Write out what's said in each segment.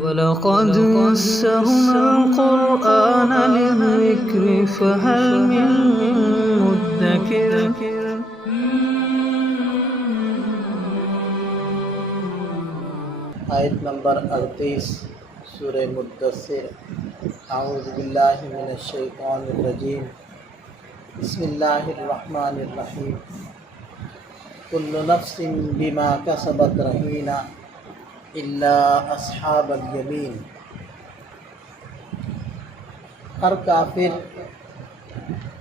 وَلَقَدْ يَسَّرْنَا الْقُرْآنَ لِلذِّكْرِ فَهَلْ مِن مُّدَّكِرٍ۔ آیت نمبر 38 سورہ مدثر۔ اعوذ باللہ من الشیطان الرجیم، بسم اللہ الرحمن الرحیم۔ کل نفس بما کسبت رہینہ الا اصحاب الیمین۔ ہر کافر،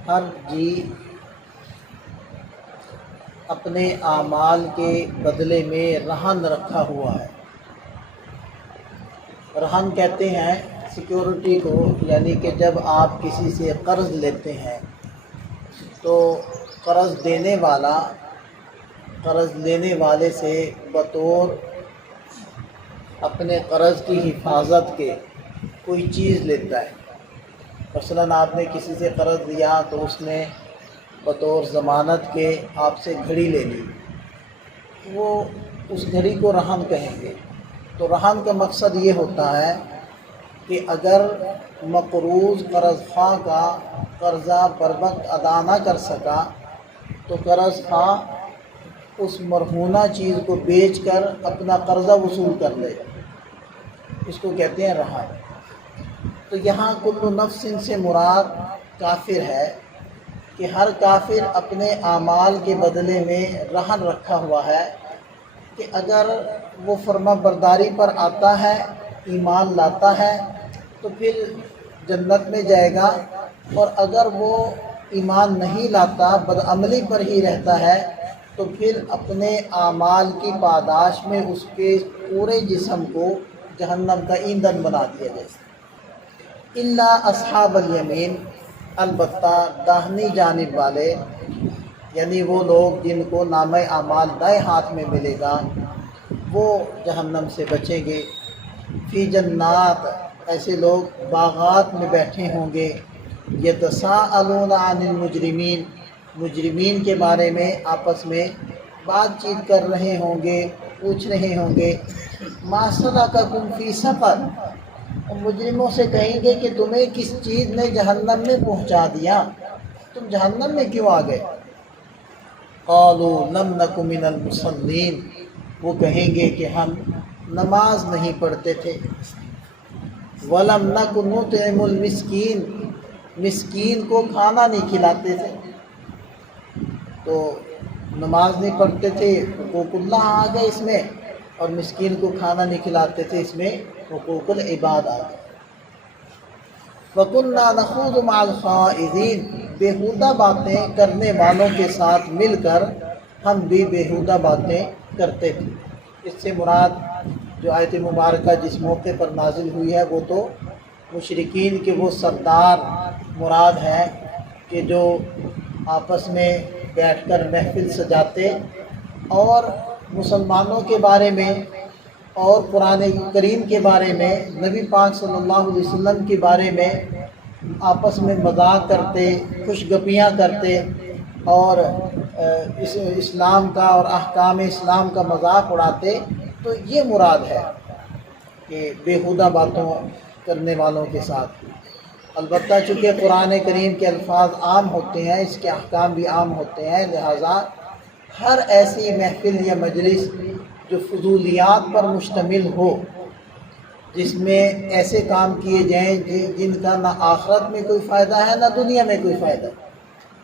ہر جی اپنے اعمال کے بدلے میں رہن رکھا ہوا ہے۔ رہن کہتے ہیں سیکیورٹی کو، یعنی کہ جب آپ کسی سے قرض لیتے ہیں تو قرض دینے والا قرض لینے والے سے بطور اپنے قرض کی حفاظت کے کوئی چیز لیتا ہے۔ مثلاً آپ نے کسی سے قرض لیا تو اس نے بطور ضمانت کے آپ سے گھڑی لے لی، وہ اس گھڑی کو رہن کہیں گے۔ تو رہن کا مقصد یہ ہوتا ہے کہ اگر مقروض قرض خواہ کا قرضہ بروقت ادا نہ کر سکا تو قرض خواہ اس مرہونہ چیز کو بیچ کر اپنا قرضہ وصول کر لے، اس کو کہتے ہیں رہن۔ تو یہاں کل نفس سے مراد کافر ہے کہ ہر کافر اپنے اعمال کے بدلے میں رہن رکھا ہوا ہے کہ اگر وہ فرما برداری پر آتا ہے، ایمان لاتا ہے تو پھر جنت میں جائے گا، اور اگر وہ ایمان نہیں لاتا، بدعملی پر ہی رہتا ہے تو پھر اپنے اعمال کی پاداش میں اس کے پورے جسم کو جہنم کا ایندھن بنا دیا جائے۔ الا اصحاب الیمین، البتہ داہنی جانب والے، یعنی وہ لوگ جن کو نامہ اعمال دائیں ہاتھ میں ملے گا، وہ جہنم سے بچیں گے۔ فی جنات، ایسے لوگ باغات میں بیٹھے ہوں گے۔ یتساءلون عن المجرمین، مجرمین کے بارے میں آپس میں بات چیت کر رہے ہوں گے، پوچھ رہے ہوں گے۔ ما سلککم فی سقر، مجرموں سے کہیں گے کہ تمہیں کس چیز نے جہنم میں پہنچا دیا، تم جہنم میں کیوں آ گئے؟ قالوا لم نک من المصلین، وہ کہیں گے کہ ہم نماز نہیں پڑھتے تھے۔ ولم نک نطعم المسکین، مسکین کو کھانا نہیں کھلاتے تھے۔ تو نماز نہیں پڑھتے تھے، حقوق اللہ آ گئے اس میں، اور مسکین کو کھانا نہیں کھلاتے تھے، اس میں حقوق العباد آ گئے۔ وَكُنَّا نَخُوضُ مَعَ الْخَائِضِينَ، بیہودہ باتیں کرنے والوں کے ساتھ مل کر ہم بھی بیہودہ باتیں کرتے تھے۔ اس سے مراد جو آیت مبارکہ جس موقع پر نازل ہوئی ہے وہ تو مشرکین کے وہ سردار مراد ہے کہ جو آپس میں بیٹھ کر محفل سجاتے اور مسلمانوں کے بارے میں اور قرآن کریم کے بارے میں، نبی پاک صلی اللہ علیہ وسلم کے بارے میں آپس میں مذاق کرتے، خوش گپیاں کرتے اور اسلام کا اور احکام اسلام کا مذاق اڑاتے۔ تو یہ مراد ہے کہ بیہودہ باتوں کرنے والوں کے ساتھ۔ البتہ چونکہ قرآن کریم کے الفاظ عام ہوتے ہیں، اس کے احکام بھی عام ہوتے ہیں، لہٰذا ہر ایسی محفل یا مجلس جو فضولیات پر مشتمل ہو، جس میں ایسے کام کیے جائیں جن کا نہ آخرت میں کوئی فائدہ ہے نہ دنیا میں کوئی فائدہ،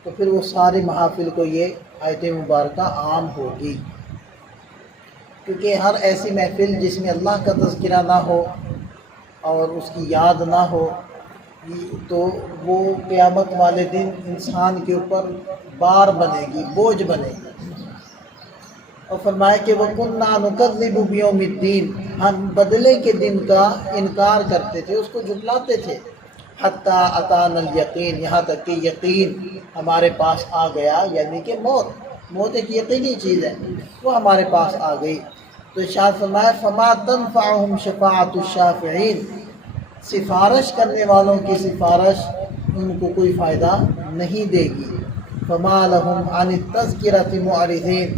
تو پھر وہ سارے محافل کو یہ آیت مبارکہ عام ہوگی۔ کیونکہ ہر ایسی محفل جس میں اللہ کا تذکرہ نہ ہو اور اس کی یاد نہ ہو، تو وہ قیامت والے دن انسان کے اوپر بار بنے گی، بوجھ بنے گی۔ اور فرمایا کہ وَكُنَّا نُكَذِّبُ بِيَوْمِ الدِّينِ، ہم بدلے کے دن کا انکار کرتے تھے، اس کو جھٹلاتے تھے۔ حَتَّى أَتَانَا الْيَقِينَ، یہاں تک کہ یقین ہمارے پاس آ گیا، یعنی کہ موت ایک یقینی چیز ہے، وہ ہمارے پاس آ گئی۔ تو ارشاد فرمایا فَمَا تَنفَعُهُمْ شَفَاعَةُ الشَّافِعِينَ، سفارش کرنے والوں کی سفارش ان کو کوئی فائدہ نہیں دے گی۔ فَمَا لَهُمْ عَنِ التَّذْكِرَةِ مُعْرِضِينَ،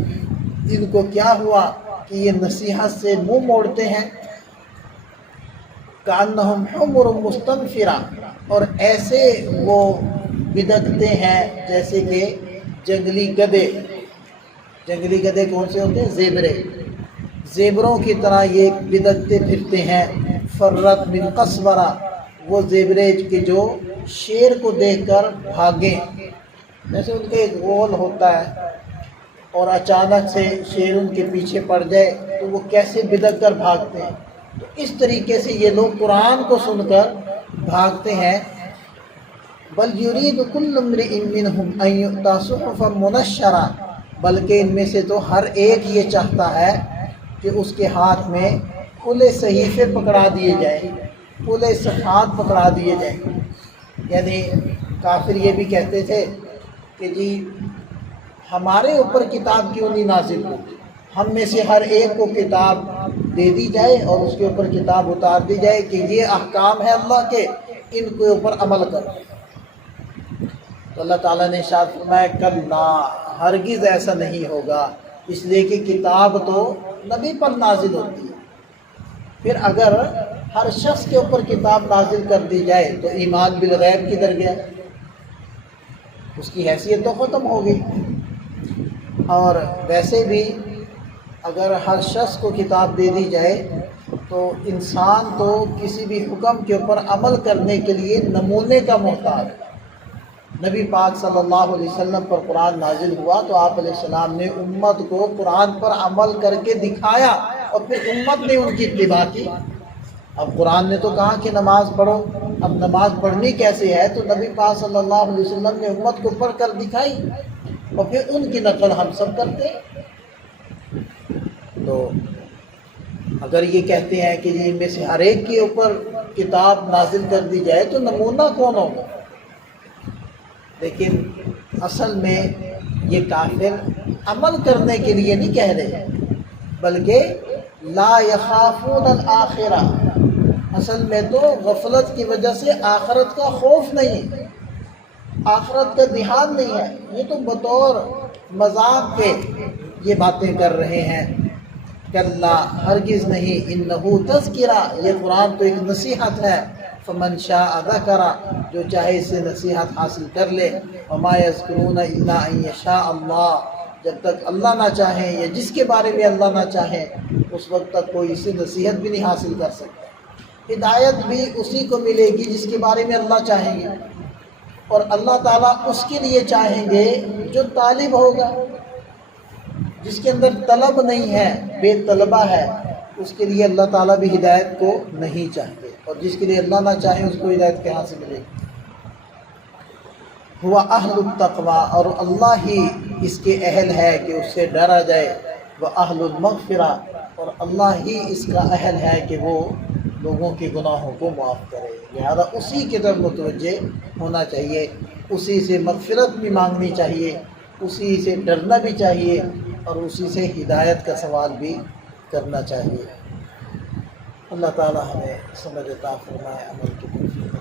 ان کو کیا ہوا کہ یہ نصیحت سے منہ موڑتے ہیں۔ کأنہم حمر مستنفرہ، اور ایسے وہ بدکتے ہیں جیسے کہ جنگلی گدھے۔ جنگلی گدھے کون سے ہوتے ہیں؟ زیبرے، زیبروں کی طرح یہ بدکتے پھرتے ہیں۔ فرت من قسورہ، وہ زیبرے کہ جو شیر کو دیکھ کر بھاگیں، جیسے ان کا ایک غول ہوتا ہے اور اچانک سے شیر ان کے پیچھے پڑ جائے تو وہ کیسے بدک کر بھاگتے ہیں، تو اس طریقے سے یہ لوگ قرآن کو سن کر بھاگتے ہیں۔ بل یرید کل امرئ منہم ان یؤتی صحفا منشرہ، بلکہ ان میں سے تو ہر ایک یہ چاہتا ہے کہ اس کے ہاتھ میں کھلے صحیفے پکڑا دیے جائیں، کھلے صفحات پکڑا دیے جائیں۔ یعنی کافر یہ بھی کہتے تھے کہ جی ہمارے اوپر کتاب کیوں نہیں نازل ہوتی، ہم میں سے ہر ایک کو کتاب دے دی جائے اور اس کے اوپر کتاب اتار دی جائے کہ یہ احکام ہے اللہ کے، ان کے اوپر عمل کرو۔ تو اللہ تعالیٰ نے ارشاد فرمایا کلا، ہرگز ایسا نہیں ہوگا، اس لیے کہ کتاب تو نبی پر نازل ہوتی ہے۔ پھر اگر ہر شخص کے اوپر کتاب نازل کر دی جائے تو ایمان بالغیب کدھر گیا؟ اس کی حیثیت تو ختم ہو گئی۔ اور ویسے بھی اگر ہر شخص کو کتاب دے دی جائے تو انسان تو کسی بھی حکم کے اوپر عمل کرنے کے لیے نمونے کا محتاج ہے۔ نبی پاک صلی اللہ علیہ وسلم پر قرآن نازل ہوا تو آپ علیہ السلام نے امت کو قرآن پر عمل کر کے دکھایا اور پھر امت نے ان کی اتباع کی۔ اب قرآن نے تو کہا کہ نماز پڑھو، اب نماز پڑھنی کیسے ہے تو نبی پاک صلی اللہ علیہ وسلم نے امت کو پڑھ کر دکھائی اور پھر ان کی نقل ہم سب کرتے ہیں۔ تو اگر یہ کہتے ہیں کہ ان میں سے ہر ایک کے اوپر کتاب نازل کر دی جائے تو نمونہ کون ہوگا؟ لیکن اصل میں یہ کافر عمل کرنے کے لیے نہیں کہہ رہے، بلکہ لا یخافون الآخرہ، اصل میں تو غفلت کی وجہ سے آخرت کا خوف نہیں، آخرت کا دھیان نہیں ہے، یہ تو بطور مذاق کے یہ باتیں کر رہے ہیں۔ کلا، ہرگز نہیں، انہو تذکرہ، یہ قرآن تو ایک نصیحت ہے، فمن شاء ذکر، جو چاہے اس سے نصیحت حاصل کر لے، وما یذکرون الا ان یشاء اللہ، جب تک اللہ نہ چاہیں یا جس کے بارے میں اللہ نہ چاہیں اس وقت تک کوئی اس سے نصیحت بھی نہیں حاصل کر سکتا۔ ہدایت بھی اسی کو ملے گی جس کے بارے میں اللہ چاہیں گے، اور اللہ تعالیٰ اس کے لیے چاہیں گے جو طالب ہوگا، جس کے اندر طلب نہیں ہے، بے طلبہ ہے، اس کے لیے اللہ تعالیٰ بھی ہدایت کو نہیں چاہتے، اور جس کے لیے اللہ نہ چاہے اس کو ہدایت کہاں سے ملے گی؟ ہوا اہل التقوی، اور اللہ ہی اس کے اہل ہے کہ اس سے ڈرا جائے، وہ اہل المغفرہ، اور اللہ ہی اس کا اہل ہے کہ وہ لوگوں کے گناہوں کو معاف کرے، لہذا اسی کی طرف متوجہ ہونا چاہیے، اسی سے مغفرت بھی مانگنی چاہیے، اسی سے ڈرنا بھی چاہیے، اور اسی سے ہدایت کا سوال بھی کرنا چاہیے۔ اللہ تعالی ہمیں سمجھ عطا فرمائے، عمل کی توفیق